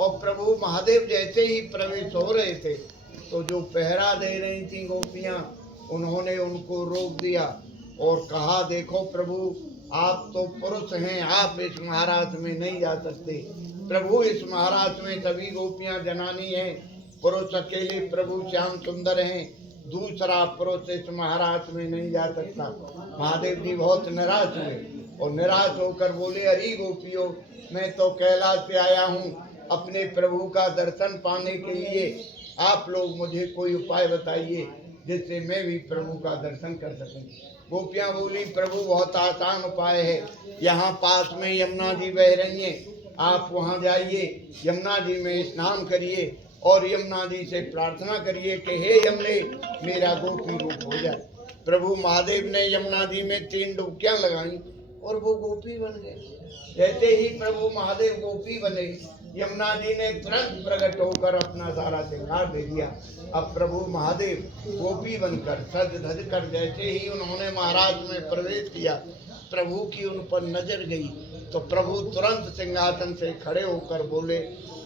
और प्रभु महादेव जैसे ही प्रवेश हो रहे थे तो जो पहरा दे रही थी गोपियां, उन्होंने उनको रोक दिया और कहा, देखो प्रभु आप तो पुरुष हैं, आप इस महाराज में नहीं जा सकते। प्रभु इस महाराज में सभी गोपियां जनानी हैं, पुरुष अकेले प्रभु श्याम सुंदर हैं, दूसरा पुरुष इस महाराज में नहीं जा सकता। महादेव जी बहुत निराश हुए और निराश होकर बोले, अरे गोपियों, मैं तो कैलाश से आया हूँ अपने प्रभु का दर्शन पाने के लिए, आप लोग मुझे कोई उपाय बताइए जिससे मैं भी प्रभु का दर्शन कर सकूं। गोपियां बोली, प्रभु बहुत आसान उपाय है, यहाँ पास में यमुना जी बह रही हैं, आप वहाँ जाइए, यमुना जी में स्नान करिए और यमुना जी से प्रार्थना करिए कि हे यमुने मेरा गोपी रूप हो जाए। प्रभु महादेव ने यमुना जी में 3 डुबकियां लगाई और वो गोपी बन गए। जैसे ही प्रभु महादेव गोपी बने, यमुना जी ने तुरंत प्रकट होकर अपना सारा श्रृंगार दे दिया। अब प्रभु महादेव गोपी बनकर सज धज कर जैसे ही उन्होंने महाराज में प्रवेश किया, प्रभु की उन पर नजर गई तो प्रभु तुरंत सिंहासन से खड़े होकर बोले,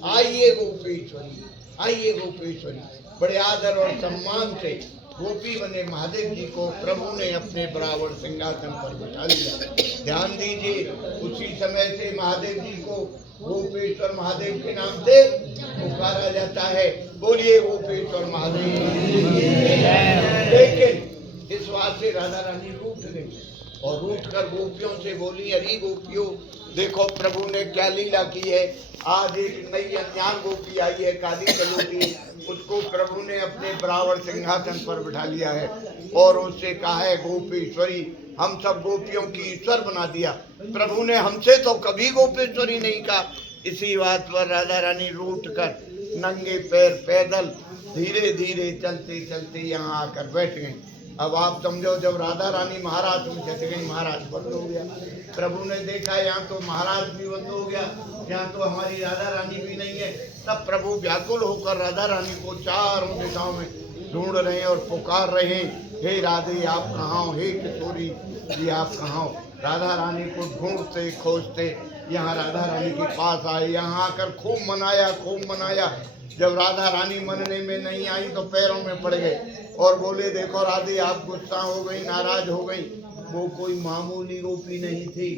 आइए गोपेश्वरी, आइए गोपेश्वरी। बड़े आदर और सम्मान से गोपी बने महादेव जी को प्रभु ने अपने बराबर सिंहासन पर बिठा लिया। ध्यान दीजिए, उसी समय से महादेव जी को गोपेश्वर महादेव के नाम से पुकारा जाता है। बोलिए गोपेश्वर महादेव। लेकिन इस बात से राधा रानी रूठ गई और रूठ कर गोपियों से बोली, अरे गोपियों, देखो प्रभु ने क्या लीला की है। आज एक नई अज्ञान गोपी आई है, काली कलूटी, उसको प्रभु ने अपने बराबर सिंहासन पर बिठा लिया है और उससे कहा है, गोपेश्वरी, हम सब गोपियों की ईश्वर बना दिया। प्रभु ने हमसे तो कभी गोपेश्वरी नहीं कहा। इसी बात पर राधा रानी रूठ कर नंगे पैर पैदल धीरे धीरे चलते चलते यहाँ आकर बैठ गई। अब आप समझो, जब राधा रानी महाराज में जट गई, महाराज बंद हो गया। प्रभु ने देखा यहाँ तो महाराज भी बंद हो गया, यहाँ तो हमारी राधा रानी भी नहीं है। तब प्रभु व्याकुल होकर राधा रानी को चारों दिशाओं में ढूंढ रहे हैं और पुकार रहे हैं, हे राधे आप कहाँ हो, हे किशोरी जी आप कहाँ हो। राधा रानी को ढूंढते खोजते यहाँ राधा रानी के पास आए, यहाँ आकर खूब मनाया, खूब मनाया। जब राधा रानी मनने में नहीं आई तो पैरों में पड़ गए और बोले, देखो राधे आप गुस्सा हो गई, नाराज हो गई। वो कोई मामूली गोपी नहीं थी,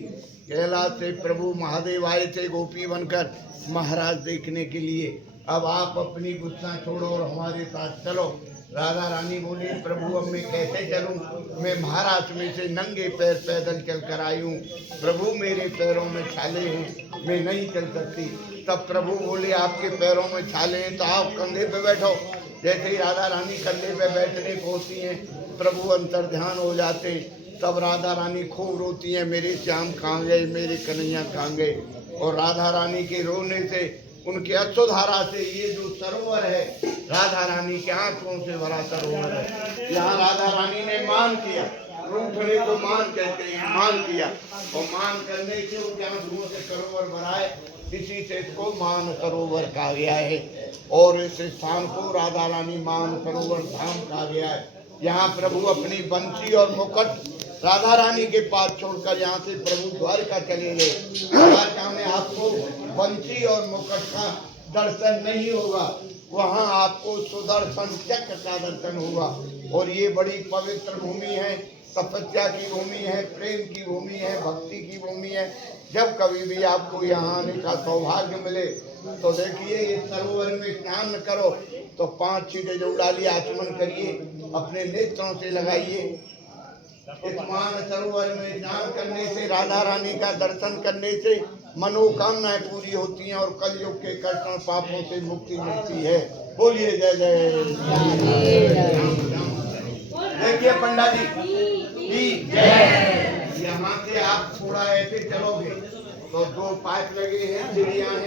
कैलाश से प्रभु महादेव आए थे गोपी बनकर महाराज देखने के लिए। अब आप अपनी गुस्सा छोड़ो और हमारे साथ चलो। राधा रानी बोली, प्रभु अब मैं कैसे चलूं, मैं महाराज में से नंगे पैर पैदल चल कर आई हूँ, प्रभु मेरे पैरों में छाले हैं, मैं नहीं चल सकती। तब प्रभु बोले, आपके पैरों में छाले हैं तो आप कंधे पे बैठो। जैसे ही राधा रानी कंधे पे बैठने को होती हैं, प्रभु अंतर्ध्यान हो जाते। तब राधा रानी खूब रोती हैं, मेरे श्याम कहाँ गए, मेरे कन्हैया कहाँ गए। और राधा रानी के रोने से, उनके अश्रुधारा से ये जो सरोवर है, राधा रानी के आंखों से भरा सरोवर है। यहाँ राधा रानी ने मान किया, रूठने को मान कहते हैं, मान किया और मान करने से उनके आंखों से सरोवर भराए, इसी से इसको मान सरोवर कहा गया है। और इस स्थान को राधा रानी मान सरोवर धाम कहा गया है। यहाँ प्रभु अपनी बंसी और मुकुट राधा रानी के पास छोड़कर यहाँ से प्रभु द्वारका चले गए। द्वारका में आपको बंसी और मुकुट का दर्शन नहीं होगा, वहाँ आपको सुदर्शन चक्र का दर्शन होगा। और ये बड़ी पवित्र भूमि है, तपस्या की भूमि है, प्रेम की भूमि है, भक्ति की भूमि है। जब कभी भी आपको यहाँ आने का सौभाग्य मिले तो देखिए, इस सरोवर में स्नान करो तो 5 छींटे जो डालिए आचमन करिए, अपने नेत्रों से लगाइए। इस मान सरोवर में स्नान करने से, राधा रानी का दर्शन करने से मनोकामनाएं पूरी होती हैं और कलयुग के कर्षण पापों से मुक्ति मिलती है। बोलिए जय जय। देखिए पंडा जी की जय। यहाँ से आप थोड़ा ऐसे चलोगे तो 2 पाइप लगे हैं, सीढ़ियाँ हैं।